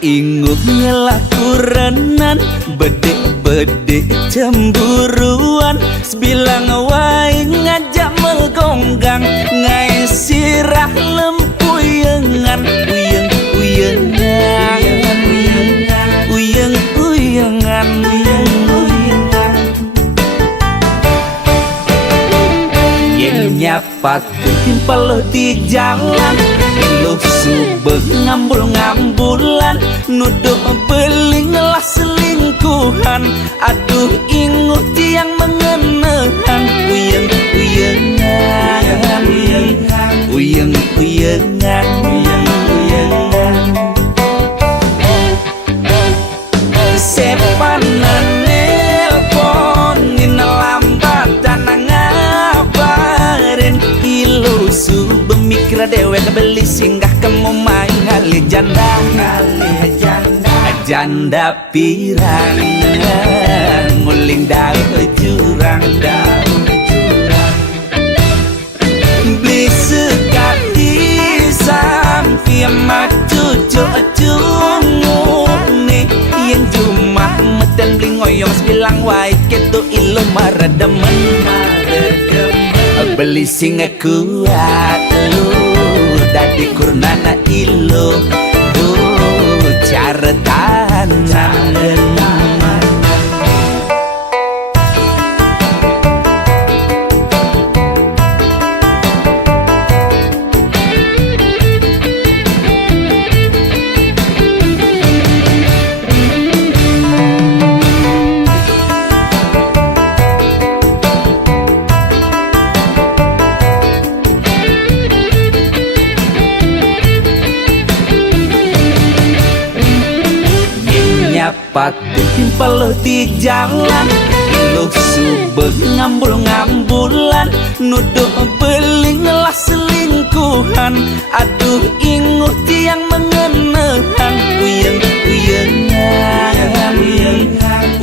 Ingup ngelaku renan bedek-bedek cemburuan sebilang wae ngajak megonggang ngai sirah lempuyengan uyeng-uyengan uyeng-uyengan yen nyapat timpal di jalan lu subeng ngambul-ngambulan nuduh beling lah selingkuhan aduh ingut tiang mengenahan uyeng-uyengan uyeng-uyengan sepanan nelponin lambatan ngabarin ilu subeng mikir dewek beli singgah kamu main ngali janda pirang nguling daun jurang beli sekati sampai maju nih yang cuma medan beli ngoyong sebilang wae ketu ilu marademen beli singa kuat lu dadi kurnana ilu caretan pati timpal di jalan lu subeng ngambul-ngambulan nuduh beling lah selingkuhan aduh ingut tiang mengenahan uyeng-uyengan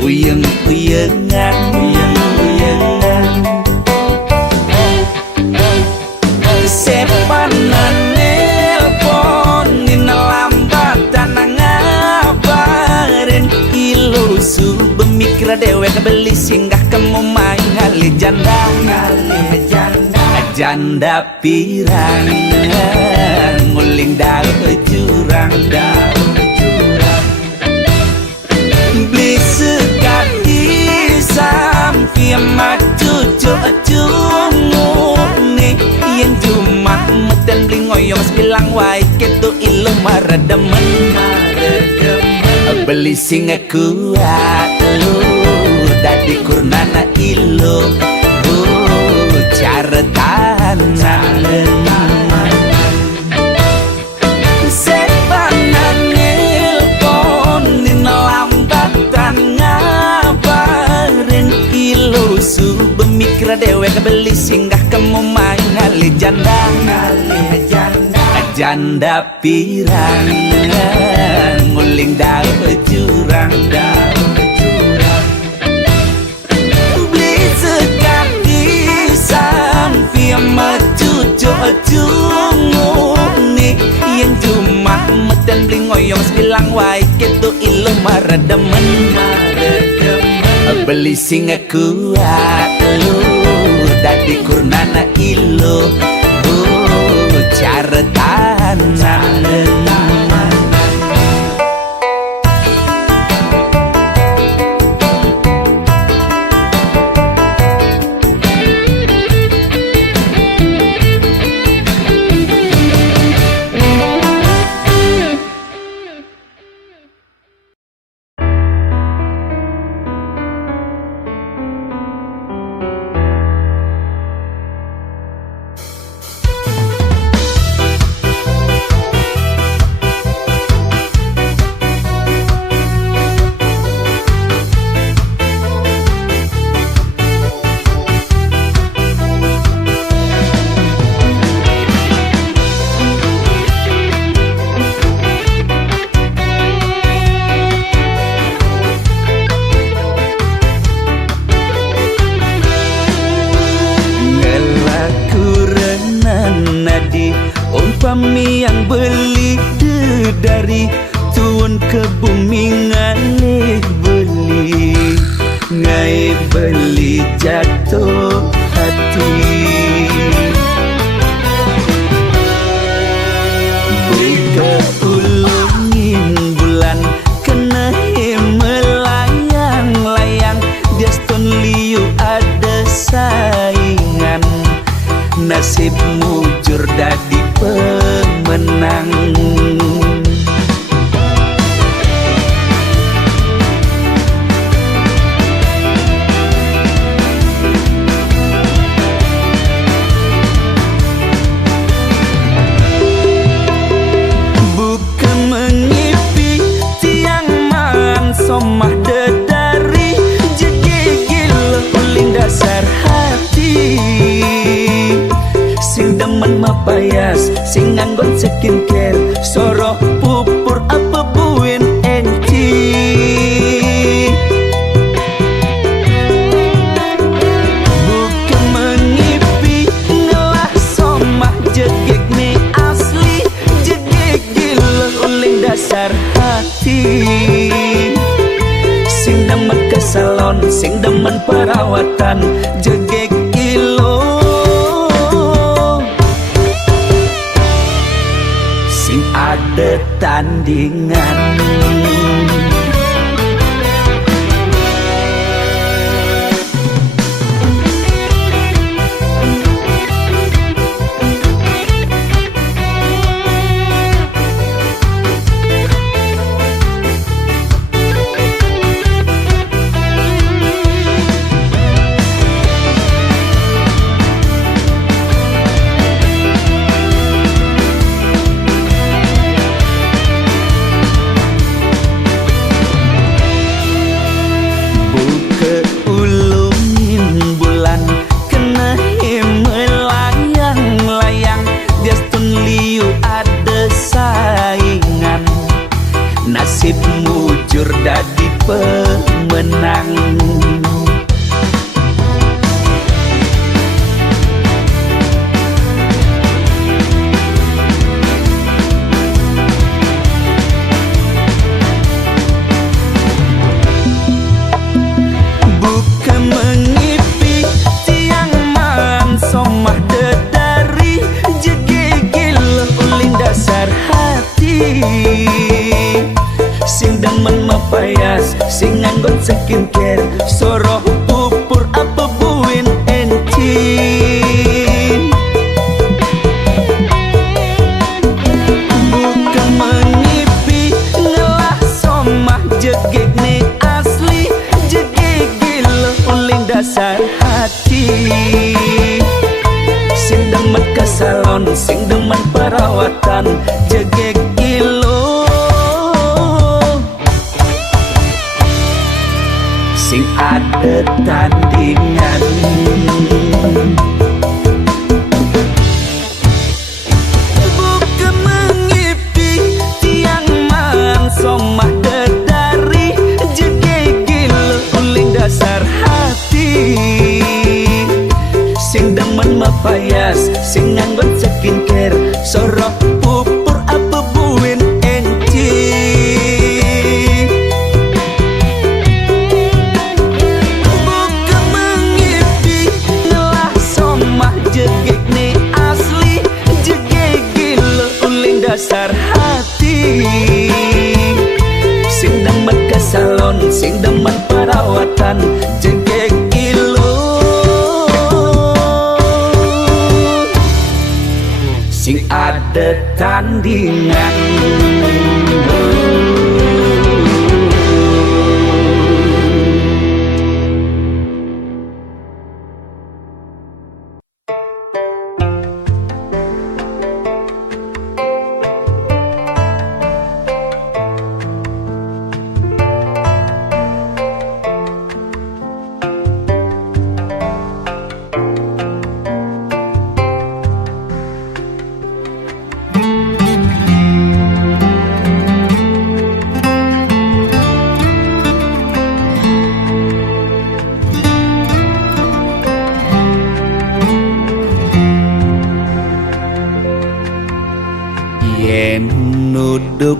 uyeng-uyengan sepanan nelponin lambatan ngabarin ilu subeng mikir dewek beli singgah kamu main ngali janda pirang nguling daun jurang beli sekati sampai maju nih yang cuma medan beli ngoyong sebilang wae ketu ilu marademen beli singa kuat lu dadi kurnana ilu caretan sepanan nelponin lambatan ngabarin ilu subeng mikir dewek beli singgah kamu main ngali janda pirang nguling daun jurang beli sekati sampai maju nih yang cuma medan beli ngoyong sebilang wae ketu ilu marademen beli singa kuat lu dadi kurnana ilu caretan umpami yang beli dari Nuwun ke bumi ngalih beli, ngai beli jatuh hati. Buka ulungin bulan kena melayang-layang, Deston liu ada saingan, nasib mujur dadi pemenang. Somah dedari jegigil ulin dasar hati, sing demen mapayas, sing nganggon skincare, soroh pupur apa buin enti. Bukan mengipi ngelah somah jegig ni asli, jegigil ulin dasar hati. Sing demen ke salon, sing demen perawatan, jegek kilo, sing ada tandingan. Nasib mujur dadi pemenang. Bukan mengipi tiang man somah dedari, jegigil ulin dasar hati. Sing demen mapayas, sing nganggon skincare, soroh pupur apa buin enti. Bukan mengipi ngelah somah jegig ni asli, jegigil ulin dasar hati. Sing demen ke salon, sing demen perawatan, jegig kilo, sing ada tandingan. Bukan mengipi tiang man somah dedari, jegigil ulin dasar hati. Sing demen mapayas, sing nganggon skincare, soroh pupur apa buin enti. Jegig ni asli, jegigil ulin dasar hati. Sing demen ke salon, sing demen perawatan, jegig kilo, sing ada tandingan.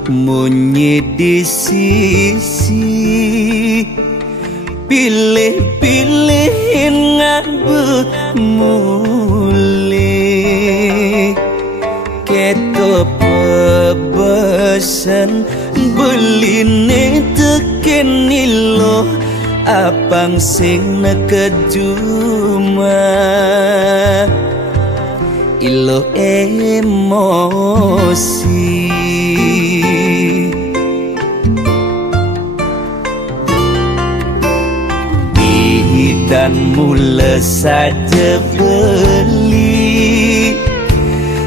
munyi di sisi pilih-pilih ngabut mulih keto pebesen beline teken ilo apang sing nekejuma ilo emosi dan mula saja beli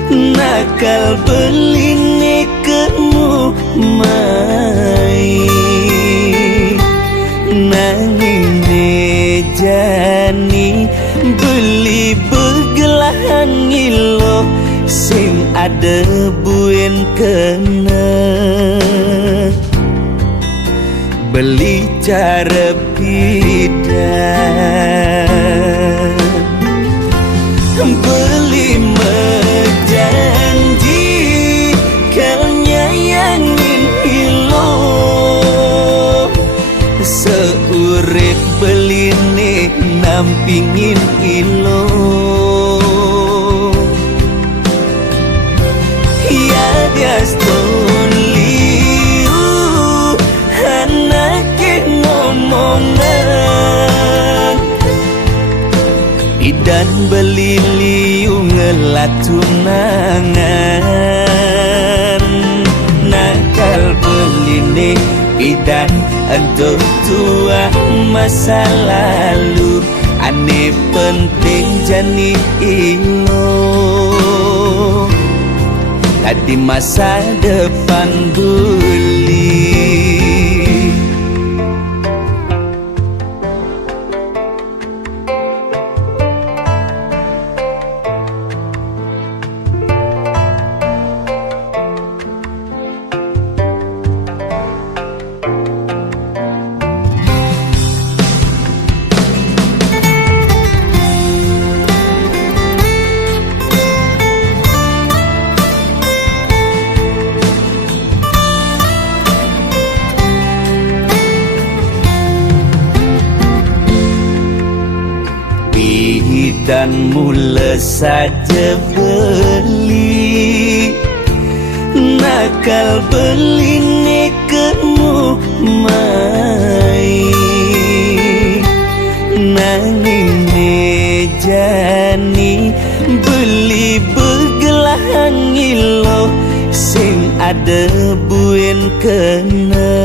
nakal beli nekemu mai nanging jani beli begelahan ilo sing ada buen kena beli cara bidan beli menjanji kau nyayangin ilo seurip beli nih nampingin ilo ya gaston dan beli liu ngelatunangan nakal beli nih bidan untuk tua masa lalu ane penting jani ilo tadi masa depan beli dan mula saja beli nakal beli nekemu mai nanging jani beli begelahan ilo sing ada buen kena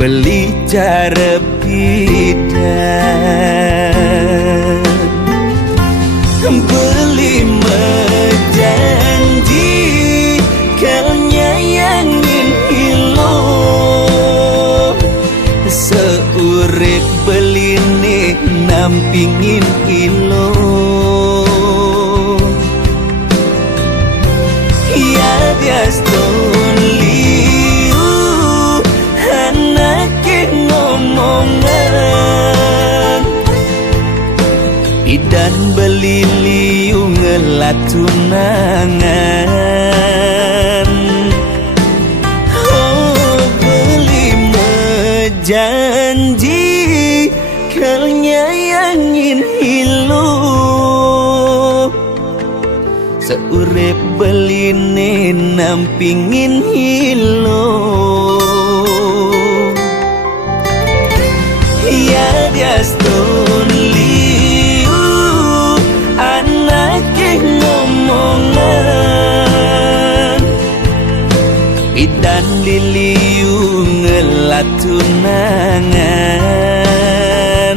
beli cara bidan beli menjanji kau nyayangin ilo seurip beli nih nampingin ilo ya gaston liu anake ngomongan dan beli liu ngelatunangan oh beli menjanji kau nyayangin ilo seurip beli nih nampingin ilo ya gaston dan liliu ngelatunangan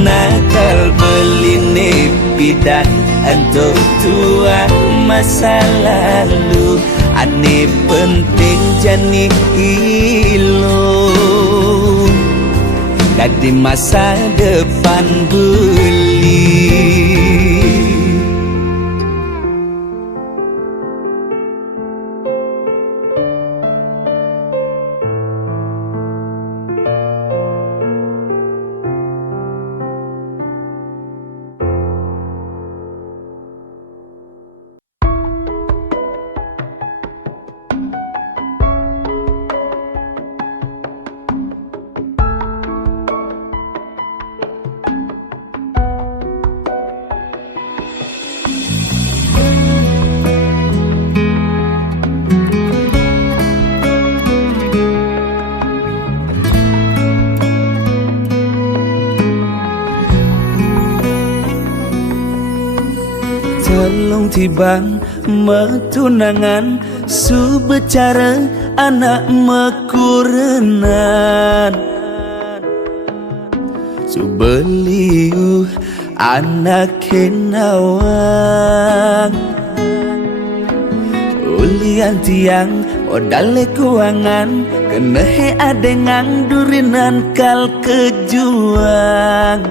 nakal beli nepi dan untuk tua masa lalu ane penting jani ilo dan di masa depan beli tibang metunangan su becara anak mekurenan su beliu anak kenawang ulian tiang odale kuangan kenehe adengang durinan kal kejuang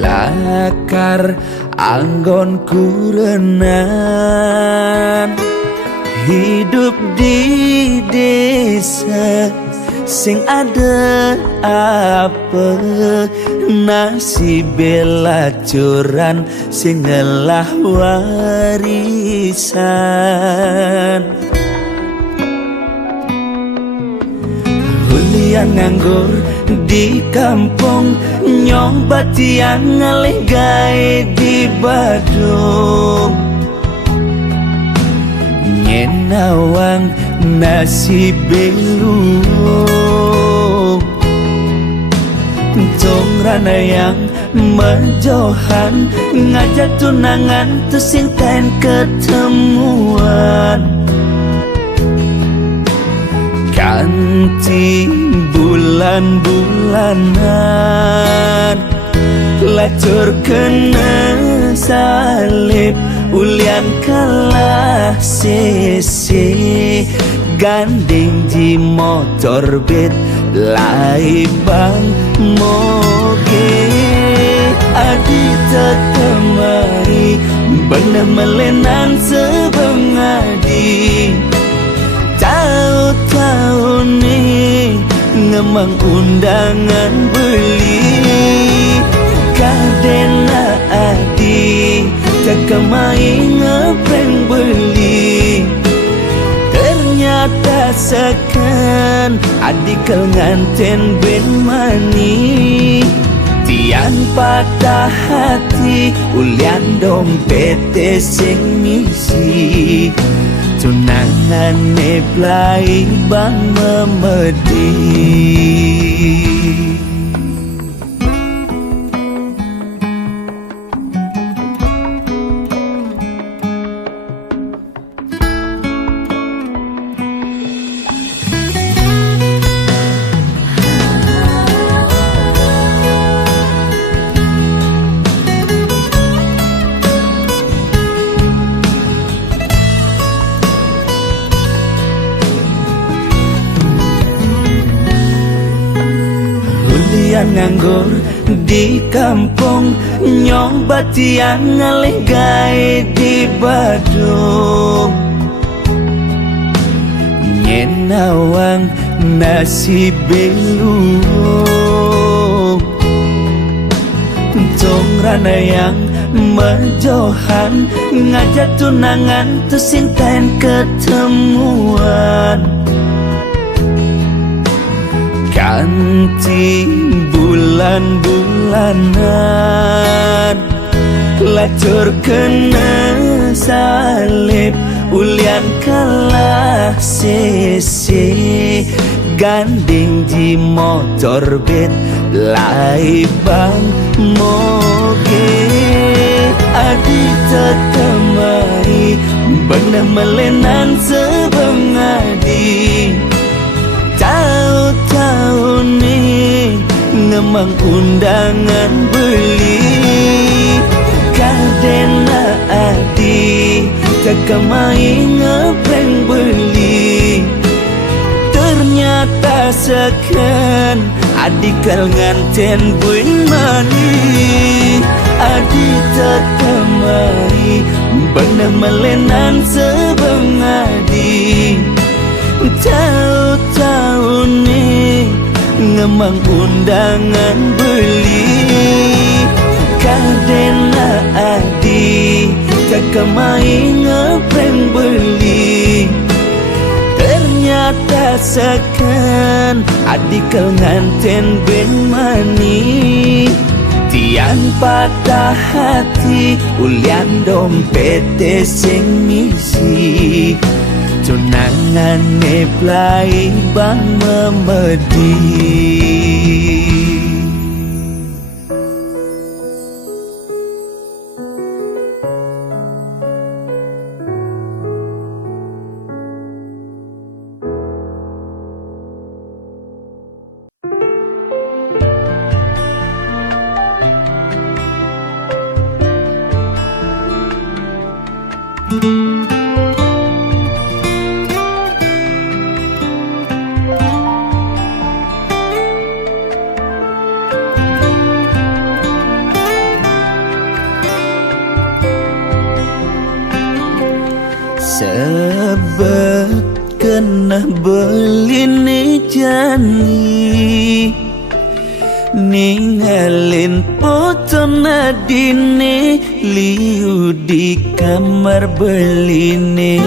lakar anggon kurenan hidup di desa sing ada apa nasib belacuran sing ngelah warisan hulian nganggur di kampung nyoba tiang ngalih gawe di Badung nyenawang nasib belu tong rana yang menjohan ngajak tunangan tersing ten ketemuan kanti bulan-bulanan lacur kena salib ulian kalah sese gandeng di motor bet lai bang moge adi tetemari bener melenan sebengadi tahu-tahu nih ngemang undangan beli kadena adi cakemai ngeprank beli ternyata sekan adikel nganten ben mani tian patah hati ulian dompet sing misi tunangan neblai bang memedi nganggur di kampung nyoba tiang ngalih gawe di Badung nyenawang nasib belu tong rana yang menjohan ngajak tunangan tersing ten ketemuan kanti bulan-bulanan lacur kena salib ulian kalah sese gandeng di motor bet lai bang moge adi tetemari bener melenan sebengadi tahu-tahu nih ngemang undangan beli kadena adi cakemai ngeprank beli ternyata sekan adikel nganten buen mani adi tetemari bener melenan sebengadi tahu-tahu nih ngemang undangan beli kadena adi cakemai ngeprank beli ternyata sekan adikel nganten ben mani tian patah hati ulian dompet sing misi tunangan neblai bang memedi. sebab kena beli ni jani ninggalin foto nadine liu di kamar beline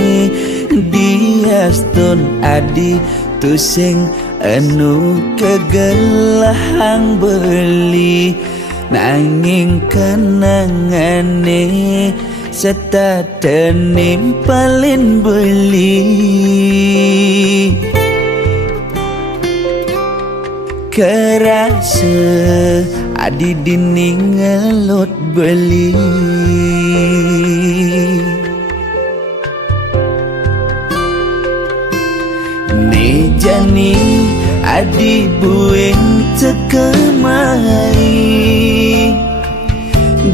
diaston adi tusing anu kegelahang beli nanging kenangane serta tenimpalin beli kerasa adi diningalot beli ni jani adi bueng tekemai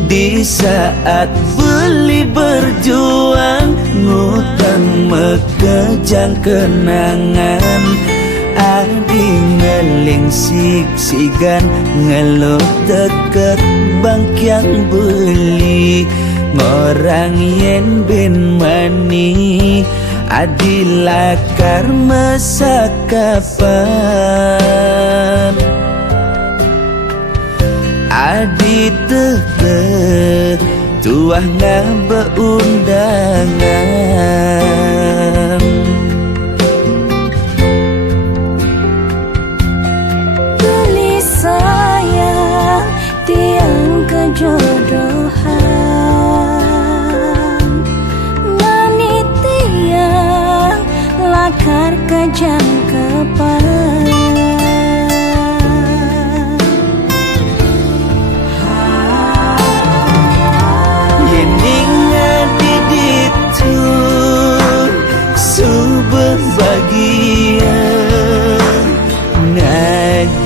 di saat beli berjuang ngutang mekejang kenangan adi ngeling siksigan ngeluh deket bangkyang beli ngorang yen ben mani adi lakar masa kapan adi tete tuah ngaba undangan beli sayang tiang kejodohan mani tiang lakar kejang kepala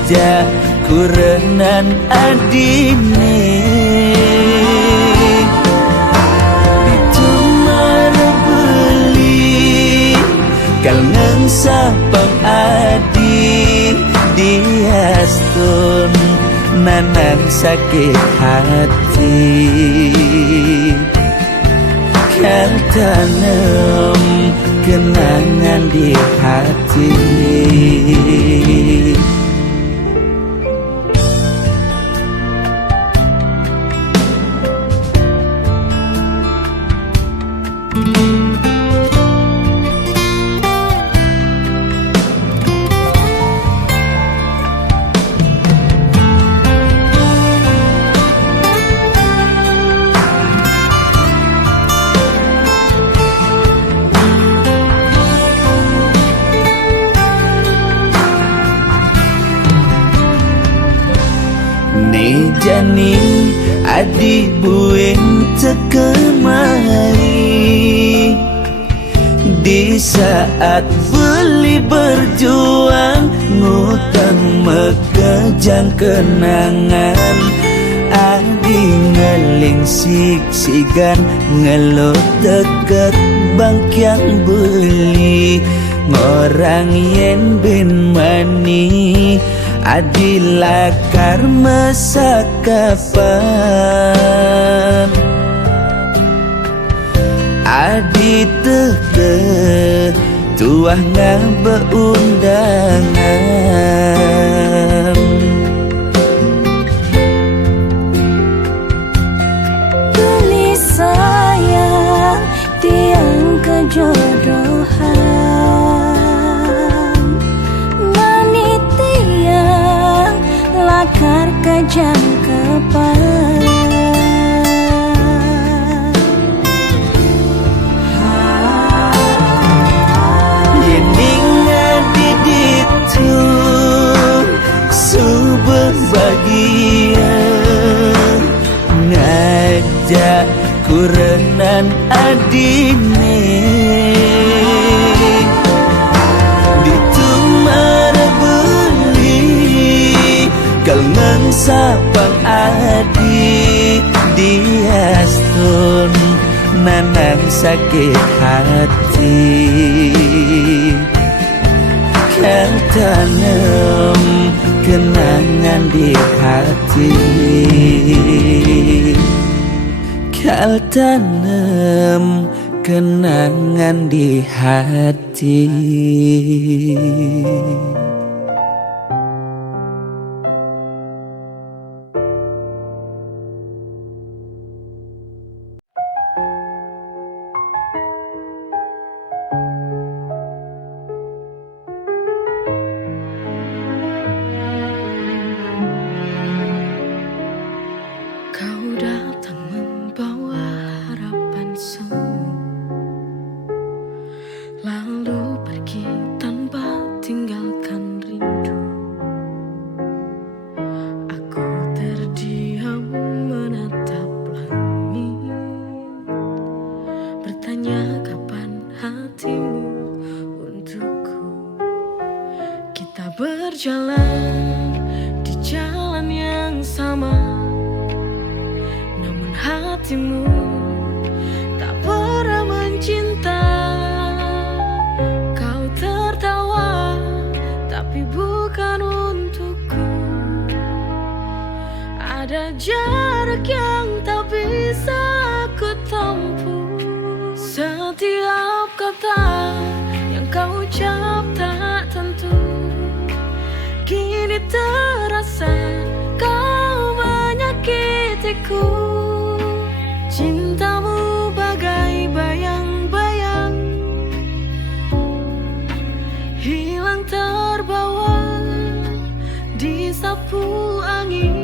ngajak kurenan adine ditumar beli kal sapang adi diaston nanang sakit hati kal tanam kenangan di hati ni jani adi bueng tekemai di saat beli berjuang ngutang mekejang kenangan adi ngeling siksigan ngeluh deket bangkyang beli ngorang yen ben mani adi lakar masa kapan adi tete tuah ngaba undangan beli sayang tiang kejodohan mani tiang lakar kejang kepala bahagia ngajak kurenan adine ditumar beli kal sapang adi diaston nanang sakit hati kal tanam kenangan di hati kal tanam kenangan di hati. Kau datang membawa harapan semu, lalu pergi tanpa tinggalkan rindu. Aku terdiam menatap langit, bertanya kapan hatimu untukku. Kita berjalan di jalan yang sama, namun hatimu tak pernah mencinta. Kau tertawa, tapi bukan untukku. Ada jarak yang tak bisa aku tempuh. Setiap kata yang kau ucap tak tentu, kini terasa kau menyakitiku. Cintamu bagai bayang-bayang, hilang terbawa disapu angin.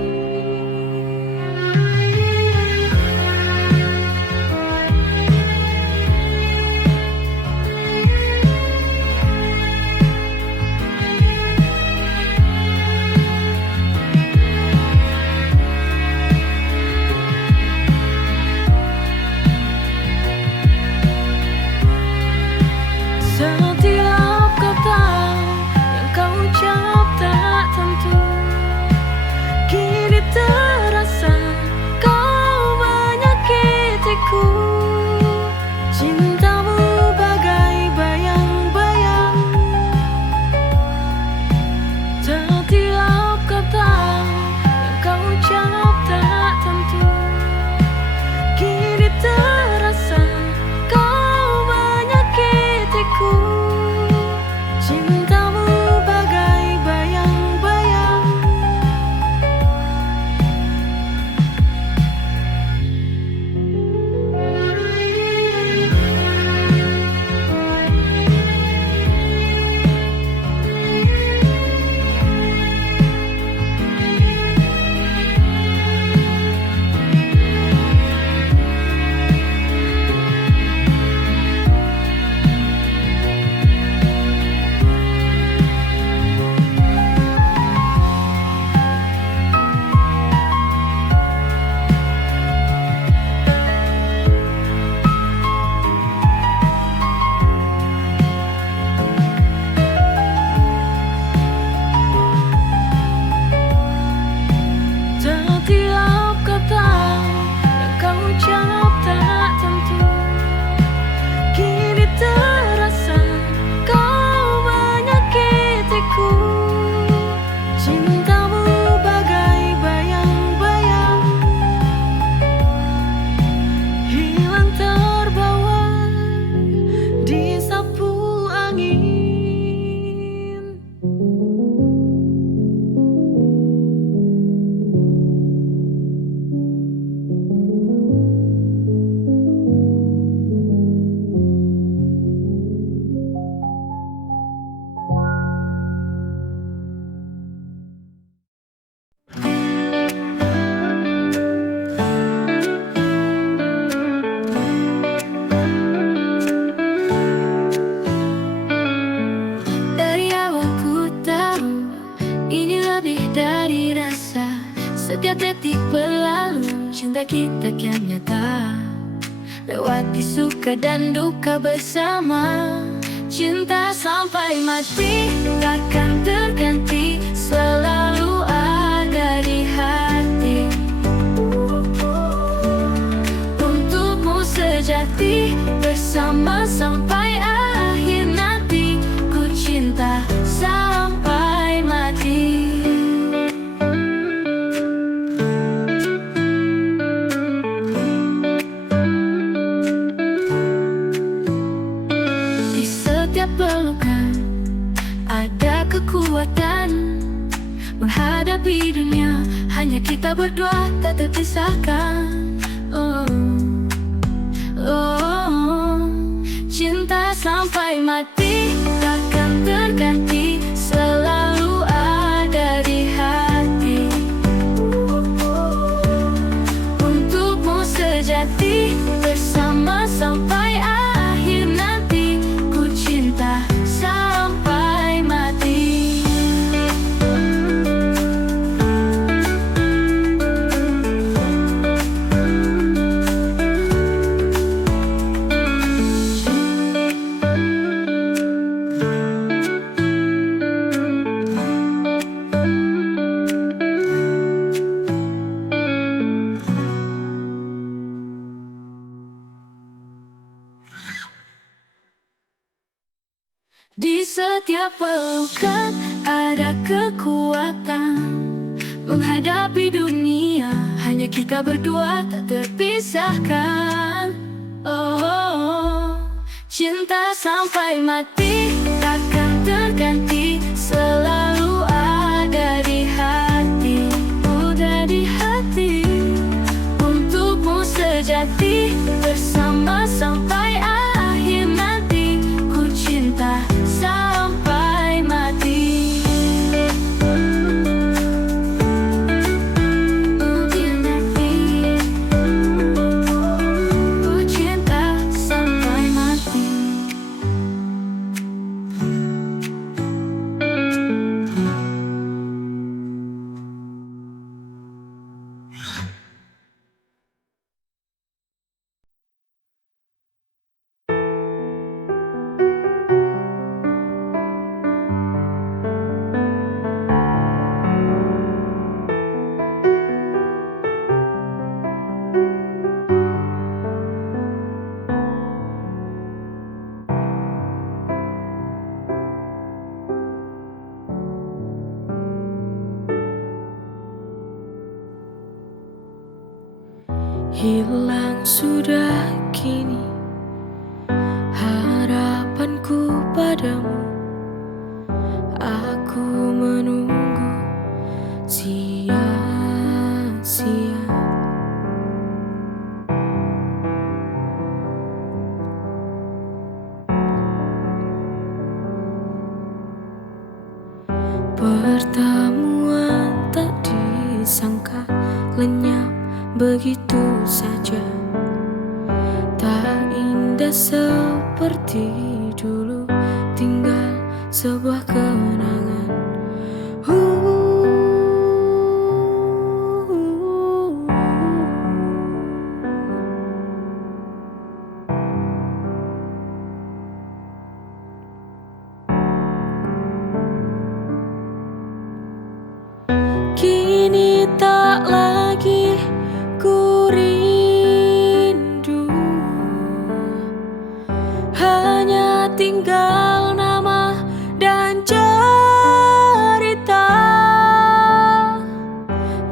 Setiap kata yang kau ucap tak tentu, kini terasa kau menyakitiku. Cintamu bagai bayang-bayang, setiap kata yang kau ucap tak tentu, kini terasa kau menyakitiku. Cintamu bagai bayang-bayang. Setiap kata yang kau ucap tak tentu, kini terasa kau menyakitiku. Cintamu bagai bayang-bayang, hilang terbawa disapu angin. Dari awal ku tahu ini lebih dari rasa. Setiap detik berlalu, cinta kita kian nyata. Lewati suka dan duka bersama, cinta sampai mati takkan terganti, selalu ada di hati. Untukmu sejati, bersama sampai akhir nanti. Ku cinta sampai mati. pelukan, ada kekuatan menghadapi dunia. Hanya kita berdua tak terpisahkan. Oh, oh, cinta sampai mati takkan terganti, selalu ada di hati. Untukmu sejati, bersama sampai akhir nanti. Ku cinta sampai mati. Di setiap pelukan ada kekuatan menghadapi dunia. Hanya kita berdua tak terpisahkan. Oh, cinta sampai mati takkan terganti, selalu ada di hati. Udah di hati. Untukmu sejati, bersama sampai akhir nanti. Ku cinta sampai mati. Akhir nanti. Ku cinta sampai mati. Hilang sudah kini harapanku padamu. Aku menunggu sia-sia. Pertemuan tak disangka lenyap begitu saja. Tak indah seperti dulu, tinggal sebuah kenangan. Kini tak lagi ku rindu, hanya tinggal nama dan cerita.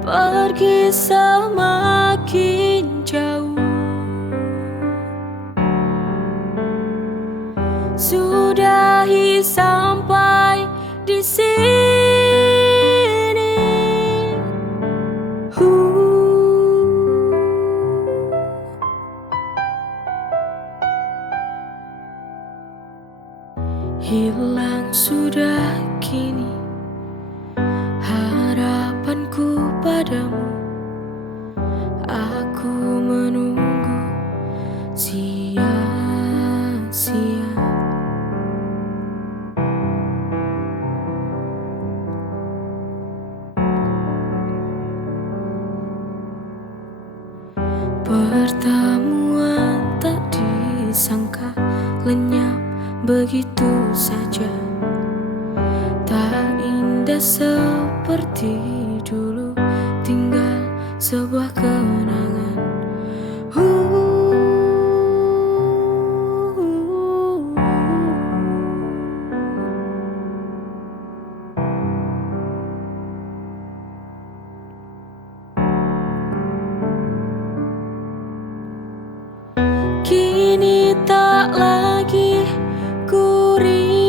Pergi semakin jauh, sudahi sampai di sini. Hilang sudah kini harapanku padamu. Aku menunggu sia-sia. Pertemuan tak disangka lenyap begitu saja. Tak indah seperti dulu, tinggal sebuah kenangan. Kini tak lagi ku rindu,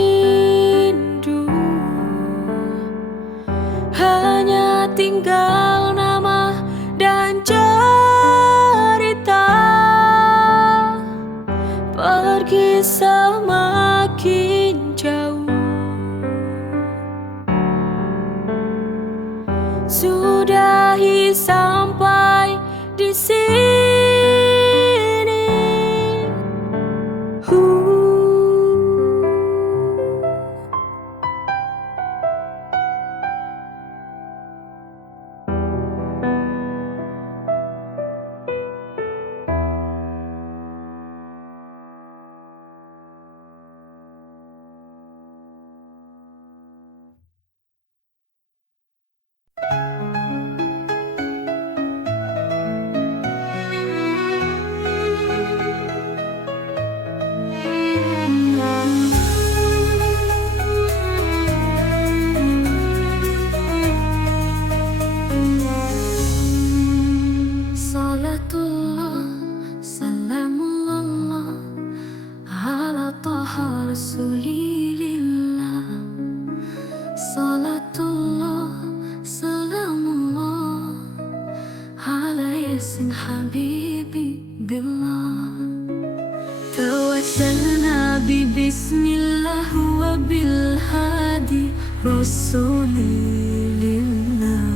Rasulillah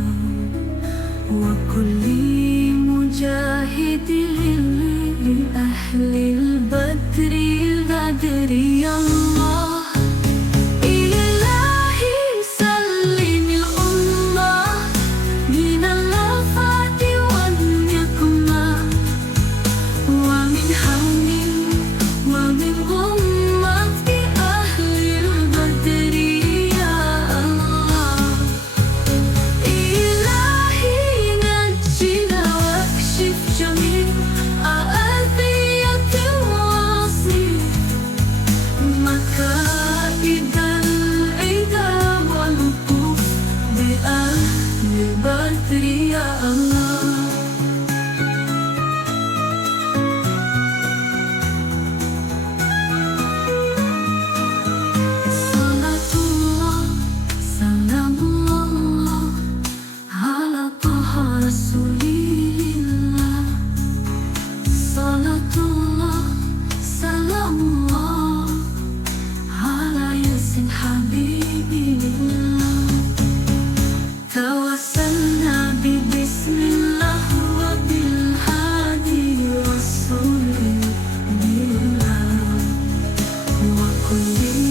wa kulli mujahidin li ahlil badril badri Allah ilahi sallimil ummah minal afati wan niqmah wa min hammin wa min ummati ahlil badri ya Allah ilahi najjina wakshif jami' a'adiyati wasi مكائد العدا والوقوف بأهل البدر يا الله صلاة الله سلام الله على طه رسول الله صلاة الله سلام الله على ياسين حبيبنا توسلنا ببسم الله وبالهادي رسول الله وكل